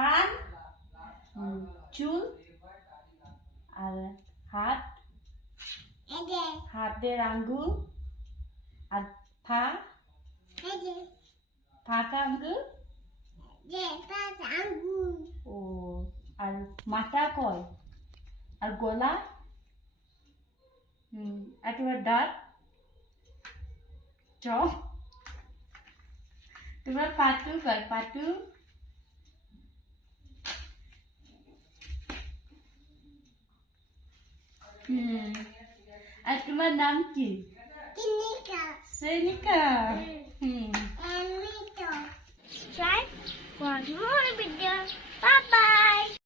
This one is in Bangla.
কান, চুল আর হাত, হাতের আঙ্গুল আর পা, পাটা আঙ্গুল ও আর মাথা কয় আর গলা আর তোমার দাঁত চ তোমার পাটু কয় পাটু আর তোমার নাম কি সৈনিকা Try one more video.